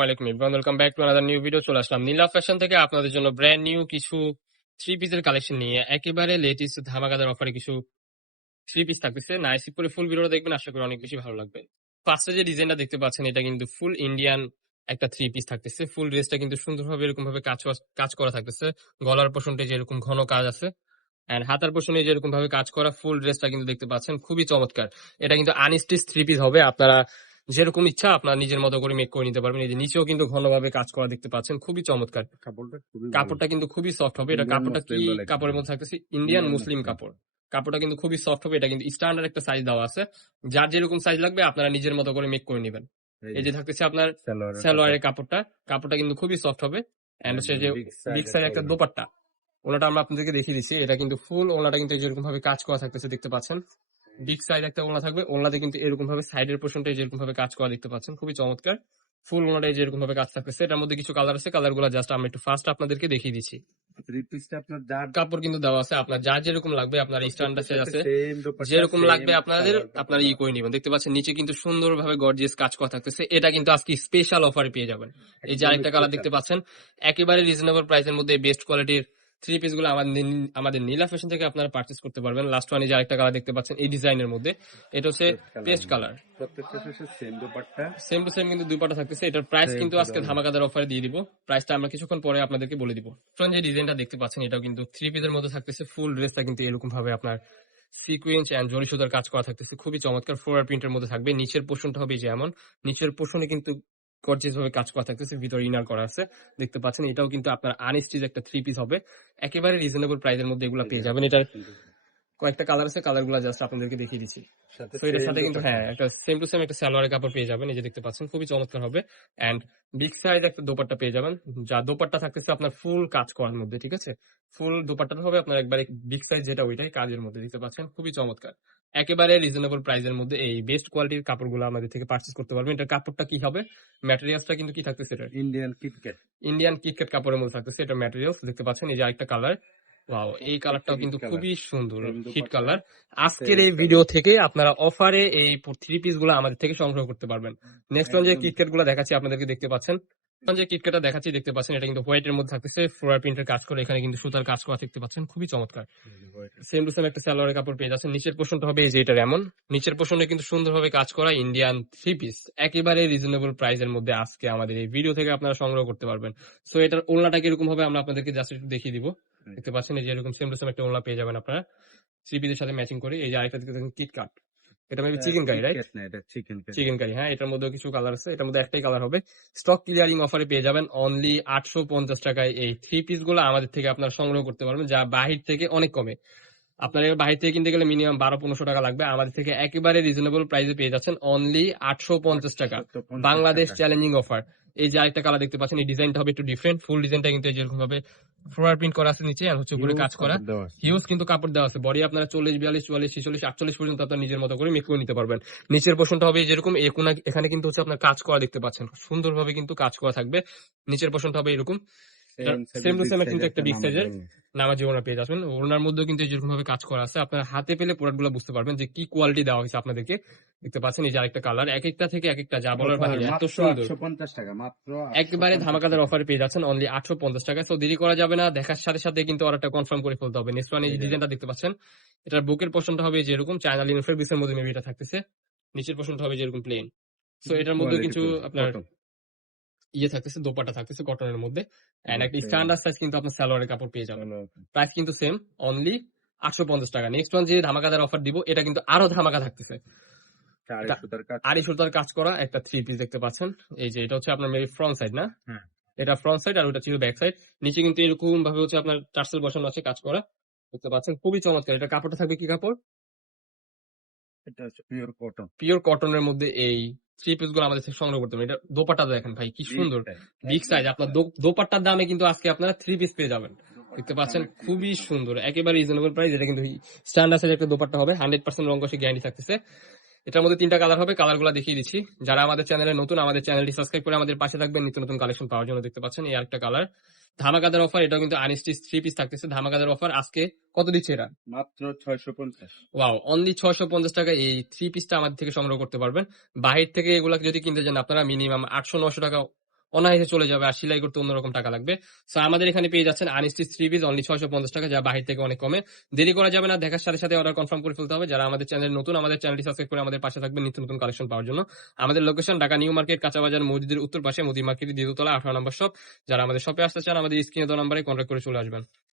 আসসালামু আলাইকুম everyone, welcome back to another new video. চলে আসলাম নীলা ফ্যাশন থেকে আপনাদের জন্য ব্র্যান্ড নিউ কিছু থ্রি পিসের কালেকশন নিয়ে। একেবারে লেটেস্ট ধামাকাদার অফারে কিছু থ্রি পিস থাকতেছে। নাইস করে ফুল ভিডিওটা দেখবেন, আশা করি অনেক বেশি ভালো লাগবে। ফার্স্টে যে ডিজাইনটা দেখতে পাচ্ছেন এটা কিন্তু ফুল ইন্ডিয়ান একটা থ্রি পিস থাকতেছে। ফুল ড্রেসটা কিন্তু সুন্দরভাবে এরকম ভাবে কাজ করা থাকতেছে। গলার পোর্শনটা যেরকম ঘন কাজ আছে এন্ড হাতার পোর্শনে যেরকম ভাবে কাজ করা, ফুল ড্রেসটা কিন্তু দেখতে পাচ্ছেন খুবই চমৎকার। এটা কিন্তু আনস্টিচ থ্রি পিস হবে, আপনারা যেরকম ইচ্ছা আপনার নিজের মতো করে মেক করে নিতে পারবেন। এই যে নিচেও কিন্তু ঘনভাবে কাজ করা দেখতে পাচ্ছেন, খুবই চমৎকার। কাপড়টা কিন্তু খুবই সফট হবে। এটা কাপড়টা কি কাপড়ের মধ্যে থাকতেছে? ইন্ডিয়ান মুসলিম কাপড়। কাপড়টা কিন্তু খুবই সফট হবে। এটা কিন্তু স্ট্যান্ডার্ড একটা সাইজ দেওয়া আছে, যার যেরকম সাইজ লাগবে আপনারা নিজের মতো করে মেক করে নেবেন। এই যে থাকতেছে আপনার সালোয়ারের কাপড়টা। কাপড়টা কিন্তু খুবই সফট হবে এন্ড হচ্ছে যে বিগ সাইজ একটা দোপাট্টা। ওনাটা আমরা আপনাদেরকে দেখিয়ে দিচ্ছি। এটা কিন্তু ফুল ওনাটা কিন্তু যেরকম ভাবে কাজ করা থাকতেছে দেখতে পাচ্ছেন। বিগ সাইড একটা ওনা থাকবে, ওনাতে কিন্তু এরকম ভাবে সাইডের পোর্শনটা যেরকম ভাবে কাজ করা দেখতে পাচ্ছেন, খুবই চমৎকার। ফুল ওনাটা যেরকম ভাবে কাজ থাকতেছে। এটার মধ্যে কিছু কালার আছে, কালার গুলো জাস্ট আমরা একটু ফার্স্ট আপনাদেরকে দেখিয়ে দিচ্ছি। কাপড় কিন্তু দেওয়া আছে, আপনার যার যেরকম লাগবে আপনার স্ট্যান্ডার্ড সাইজ আছে, যেরকম লাগবে আপনাদের আপনারা ই করে নিবেন। দেখতে পাচ্ছেন নিচে কিন্তু সুন্দরভাবে গর্জিয়াস কাজ করা থাকতেছে। এটা কিন্তু আজকে স্পেশাল অফারে পেয়ে যাবেন। এই যে আরেকটা কালার দেখতে পাচ্ছেন, একেবারে রিজনেবল প্রাইসের মধ্যে বেস্ট কোয়ালিটির থ্রি পিস গুলো আমাদের নীলা ফ্যাশন থেকে আপনারা পারচেস করতে পারবেন। লাস্ট ওয়ানে যে আরেকটা কালার দেখতে পাচ্ছেন এই ডিজাইনের মধ্যে, এটা হচ্ছে paste colour. Same to same কিন্তু দুপাটা থাকতেছে। এটার প্রাইস কিন্তু আজকে ধামাকাদার অফারে দিয়ে দিব। প্রাইসটা আমরা কিছুক্ষণ পরে আপনাদেরকে বলে দিব। ফ্রন্ট যে ডিজাইনটা দেখতে পাচ্ছেন এটাও কিন্তু থ্রি পিসের মধ্যে থাকতেছে। ফুল ড্রেসটা কিন্তু এরকম ভাবে আপনার সিকুয়েন্স এন্ড জরি সুতার কাজ করা থাকতেছে, খুবই চমৎকার। ফ্লোরাল প্রিন্টের মধ্যে থাকবে। নিচের পোর্শনটা হবে যেমন, নিচের পোর্শনে কিন্তু গর্জিয়াস ভাবে কাজ করা থাকতেছে, ভিতরে ইনার করা আছে দেখতে পাচ্ছেন। এটাও কিন্তু আপনার আনস্টিচ একটা থ্রি পিস হবে, একেবারে রিজনেবল প্রাইসের মধ্যে এগুলো পেয়ে যাবেন। এটার কয়েকটা কালার আছে, কালার গুলো জাস্ট আপনাদেরকে দেখিয়ে দিচ্ছি। তো এটার সাথে কিন্তু হ্যাঁ একটা সেম টু সেম একটা সালোয়ারের কাপড় পেয়ে যাবেন, এই যে দেখতে পাচ্ছেন খুবই চমৎকার হবে। এন্ড বিগ সাইজ একটা দোপাট্টা পেয়ে যাবেন, যা দোপাট্টা থাকতেছে আপনার ফুল কাজ করার মধ্যে, ঠিক আছে। ফুল দোপাট্টাটা হবে আপনার একবারে বিগ সাইজ, যেটা ওইটাই কাজের মধ্যে দেখতে পাচ্ছেন, খুবই চমৎকার। একেবারে রিজনেবল প্রাইসের মধ্যে এই বেস্ট কোয়ালিটির কাপড়গুলো আমাদের থেকে পারচেজ করতে পারবেন। এটার কাপড়টা কি হবে, ম্যাটেরিয়ালসটা কিন্তু কি থাকতেছে, এটা ইন্ডিয়ান কিটক্যাট কাপড়ের মধ্যে থাকতেছে। এটা ম্যাটেরিয়ালস দেখতে পাচ্ছেন। এই যে আরেকটা কালার, ওয়াও, এই কালারটাও কিন্তু খুবই সুন্দর হিট কালার। আজকের এই ভিডিও থেকে আপনারা অফারে এই থ্রি পিস গুলো আমাদের থেকে সংগ্রহ করতে পারবেন। নেক্সট ওয়ান যে কিটক্যাট গুলো দেখাচ্ছি আপনাদেরকে দেখতে পাচ্ছেন, যে কিটক্যাটটা দেখাচ্ছি দেখতে পাচ্ছেন, এটা কিন্তু হোয়াইট এর মধ্যে থাকতেছে, ফ্লোরাল প্রিন্টের কাজ করে, এখানে কিন্তু সুতার কাজ করা দেখতে পাচ্ছেন, খুবই চমৎকার। সেম টু সেম একটা সালোয়ারের কাপড় পেয়ে যাচ্ছেন। নিচের পোর্শনটা হবে এই যে এটা এমন, নিচের পোর্শনে কিন্তু সুন্দরভাবে কাজ করা ইন্ডিয়ান থ্রি পিস, একেবারে রিজনেবল প্রাইসের মধ্যে আজকে আমাদের এই ভিডিও থেকে আপনারা সংগ্রহ করতে পারবেন। সো এটার ওড়নাটা কিরকম হবে আমরা আপনাদেরকে জাস্ট একটু দেখিয়ে দিব। দেখতে পাচ্ছেন এই যে এরকম সেম টু সেম একটা ওড়না পেয়ে যাবেন আপনারা থ্রি পিসের সাথে ম্যাচিং করে। এই যে আরেকটা দেখতে পাচ্ছেন কিটকাট, এটা maybe chicken curry, right? Chicken curry, হ্যাঁ। এটার মধ্যে কিছু কালার আছে, এটার মধ্যে একটাই কালার হবে। স্টক ক্লিয়ারিং অফারে পেয়ে যাবেন অনলি 850 টাকায় এই থ্রি পিস গুলো আমাদের থেকে আপনারা সংগ্রহ করতে পারবেন, যা বাহির থেকে অনেক কমে। আপনার বাহির থেকে কিনতে গেলে মিনিমাম 1200-1500 টাকা লাগবে, আমাদের থেকে একেবারে রিজনেবল প্রাইসে পেয়ে যাচ্ছেন অনলি 850 টাকা। Bangladesh challenging offer. এই যে আরেকটা কালার দেখতে পাচ্ছেন, এই ডিজাইনটা হবে একটু ডিফারেন্ট। ফুল ডিজাইনটা কিন্তু যেরকম ভাবে ফ্লোরাল প্রিন্ট করা আছে নিচে, আর হচ্ছে উপরে কাজ করা, হিউজ কিন্তু কাপড় দেওয়া আছে। বডি আপনারা 40, 42, 44, 46, 48 পর্যন্ত আপনার নিজের মতো করে মেক করে নিতে পারবেন। নিচের পোর্শনটা হবে যেরকম, এখানে কিন্তু হচ্ছে আপনার কাজ করা দেখতে পাচ্ছেন, সুন্দরভাবে কিন্তু কাজ করা থাকবে। নিচের পোর্শনটা হবে এরকম, সেম টু সেম কিন্তু একটা বিগ সাইজের নামাজি ওড়না পেয়ে যাচ্ছেন। ওড়নার মধ্যেও কিন্তু যেরকম ভাবে কাজ করা আছে, আপনার হাতে পেলে প্রোডাক্ট গুলো বুঝতে পারবেন যে কি কোয়ালিটি দেওয়া হয়েছে আপনাদেরকে। দেখতে পাচ্ছেন এই যে আরেকটা কালার, এক একটা থেকে এক একটা যা বলার বাহিরে, এত সুন্দর। একেবারে ধামাকাদার অফারে পেয়ে যাচ্ছেন অনলি 850 টাকা। তো দেরি করা যাবে না, দেখার সাথে সাথে কিন্তু অর্ডারটা কনফার্ম করে ফেলতে হবে। নেক্সট ওয়ান এই ডিজাইনটা দেখতে পাচ্ছেন, এটার বুকের পোর্শনটা হবে যেরকম চায়না লিনেন ফেব্রিক্সের মধ্যে মেবি এটা থাকতেছে, নিচের পোর্শনটা হবে যেরকম প্লেন। সো এটার মধ্যে কিছু আপনার ইয়ে থাকতেছে, দোপাট্টা থাকতেছে কটনের মধ্যে, এন্ড একটা স্ট্যান্ডার্ড সাইজ কিন্তু আপনার সালোয়ারের কাপড় পেয়ে যাবেন। প্রাইস কিন্তু সেম, অনলি 850 টাকা। নেক্সট ওয়ান যে ধামাকাদার অফার দিব, এটা কিন্তু আরো ধামাকা থাকতেছে। আড়ি সুতার কাজ করা একটা থ্রি পিস দেখতে পাচ্ছেন। এই যে এটা হচ্ছে আপনার মেবি ফ্রন্ট সাইড না, এটা ফ্রন্ট সাইড আর ওটা ছিল ব্যাক সাইড। নিচে কিন্তু এরকম ভাবে হচ্ছে আপনার টার্সেল বসানো আছে, কাজ করা দেখতে পাচ্ছেন, খুবই চমৎকার। এটা কাপড়টা থাকবে কি কাপড়, পিওর কটনের মধ্যে এই থ্রি পিস গুলো আমাদের থেকে সংগ্রহ করতে হবে। এটা দোপাট্টা দেখেন ভাই কি সুন্দর, বিগ সাইজ। আপনার দোপাট্টার দামে কিন্তু আজকে আপনারা থ্রি পিস পেয়ে যাবেন। দেখতে পাচ্ছেন খুবই সুন্দর, একেবারে রিজনেবল প্রাইস। এটা কিন্তু স্ট্যান্ডার্ড সাইজ একটা দোপাট্টা হবে, 100% রং কষে গ্যারান্টি থাকতেছে। এটার মধ্যে 3টা কালার হবে, কালার গুলো দেখিয়ে দিচ্ছি। যারা আমাদের চ্যানেলে নতুন, আমাদের চ্যানেলটি সাবস্ক্রাইব করে আমাদের পাশে থাকবেন নিত্য নতুন কালেকশন পাওয়ার জন্য। দেখতে পাচ্ছেন এই আরেকটা কালার, ধামাকাদার অফার। এটাও কিন্তু আনস্টিচ থ্রি পিস থাকতেছে, ধামাকাদার অফার। আজকে কত দিচ্ছে এটা, মাত্র 650। ওয়াও, অনলি 650 টাকা এই থ্রি পিসটা আমাদের থেকে সংগ্রহ করতে পারবেন। বাহির থেকে এগুলা যদি কিনতে যান আপনারা মিনিমাম 800-900 টাকা অনায়াসে চলে যাবে, আর সেলাই করতে অন্যরকম টাকা লাগবে। সো আমাদের এখানে পেয়ে যাচ্ছেন আনস্টিচ 3 পিস অনলি 650 টাকা, যা বাহির থেকে অনেক কমে। দেরি করা যাবে না, দেখার সাথে সাথে অর্ডার কনফার্ম করে ফেলতে হবে। যারা আমাদের চ্যানেল নতুন, আমাদের চ্যানেলটি সাবস্ক্রাইব করে আমাদের পাশে থাকবেন নিত্য নতুন কালেকশন পাওয়ার জন্য। আমাদের লোকেশন ঢাকা নিউ মার্কেট, কাঁচাবাজার মসজিদের উত্তর পাশে, মোদি মার্কেটের দ্বিতীয় তলা, 18 নম্বর শপ। যারা আমাদের শপে আসতে চান, আমাদের স্ক্রিনে দেওয়া নম্বরে কন্ট্যাক্ট করে চলে আসবেন।